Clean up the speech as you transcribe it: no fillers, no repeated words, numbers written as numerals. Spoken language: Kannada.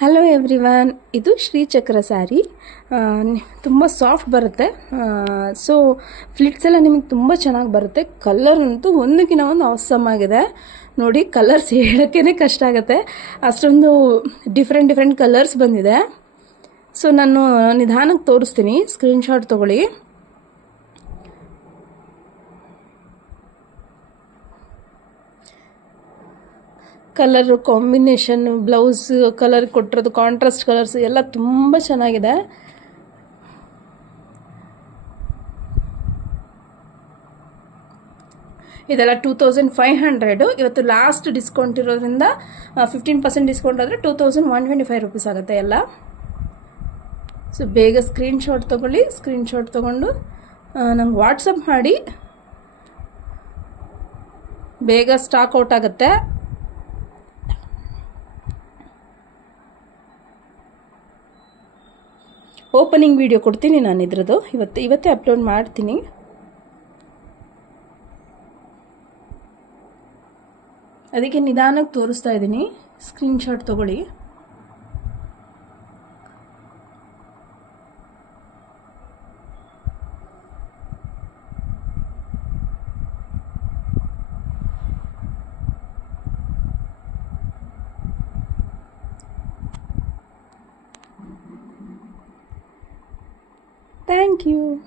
ಹಲೋ ಎವ್ರಿವನ್, ಇದು ಶ್ರೀಚಕ್ರ ಸ್ಯಾರಿ. ತುಂಬ ಸಾಫ್ಟ್ ಬರುತ್ತೆ. ಸೊ ಫ್ಲಿಟ್ಸ್ ಎಲ್ಲ ನಿಮಗೆ ತುಂಬ ಚೆನ್ನಾಗಿ ಬರುತ್ತೆ. ಕಲರ್ ಅಂತೂ ಒಂದಕ್ಕಿಂತ ಒಂದು ಅವಸಮ್ ಆಗಿದೆ. ನೋಡಿ, ಕಲರ್ಸ್ ಹೇಳೋಕ್ಕೇ ಕಷ್ಟ ಆಗುತ್ತೆ, ಅಷ್ಟೊಂದು ಡಿಫ್ರೆಂಟ್ ಕಲರ್ಸ್ ಬಂದಿದೆ. ಸೊ ನಾನು ನಿಧಾನಕ್ಕೆ ತೋರಿಸ್ತೀನಿ, ಸ್ಕ್ರೀನ್ಶಾಟ್ ತೊಗೊಳ್ಳಿ. ಕಲರ್ ಕಾಂಬಿನೇಷನ್, ಬ್ಲೌಸ್ ಕಲರ್ ಕೊಟ್ಟಿರೋದು, ಕಾಂಟ್ರಾಸ್ಟ್ ಕಲರ್ಸ್ ಎಲ್ಲ ತುಂಬ ಚೆನ್ನಾಗಿದೆ. ಇದೆಲ್ಲ 2500. ಇವತ್ತು ಲಾಸ್ಟ್ ಡಿಸ್ಕೌಂಟ್ ಇರೋದ್ರಿಂದ 15% ಡಿಸ್ಕೌಂಟ್ ಆದರೆ 2125 ರೂಪೀಸ್ ಆಗುತ್ತೆ ಎಲ್ಲ. ಸೊ ಬೇಗ ಸ್ಕ್ರೀನ್ಶಾಟ್ ತೊಗೊಳ್ಳಿ. ಸ್ಕ್ರೀನ್ಶಾಟ್ ತೊಗೊಂಡು ನಂಗೆ ವಾಟ್ಸಪ್ ಮಾಡಿ, ಬೇಗ ಸ್ಟಾಕ್ ಔಟ್ ಆಗುತ್ತೆ. ಓಪನಿಂಗ್ ವಿಡಿಯೋ ಕೊಡ್ತೀನಿ ನಾನು ಇದ್ರದ್ದು, ಇವತ್ತೇ ಅಪ್ಲೋಡ್ ಮಾಡ್ತೀನಿ. ಅದಕ್ಕೆ ನಿಧಾನಕ್ಕೆ ತೋರಿಸ್ತಾ ಇದ್ದೀನಿ, ಸ್ಕ್ರೀನ್ಶಾಟ್ ತೊಗೊಳ್ಳಿ. Thank you.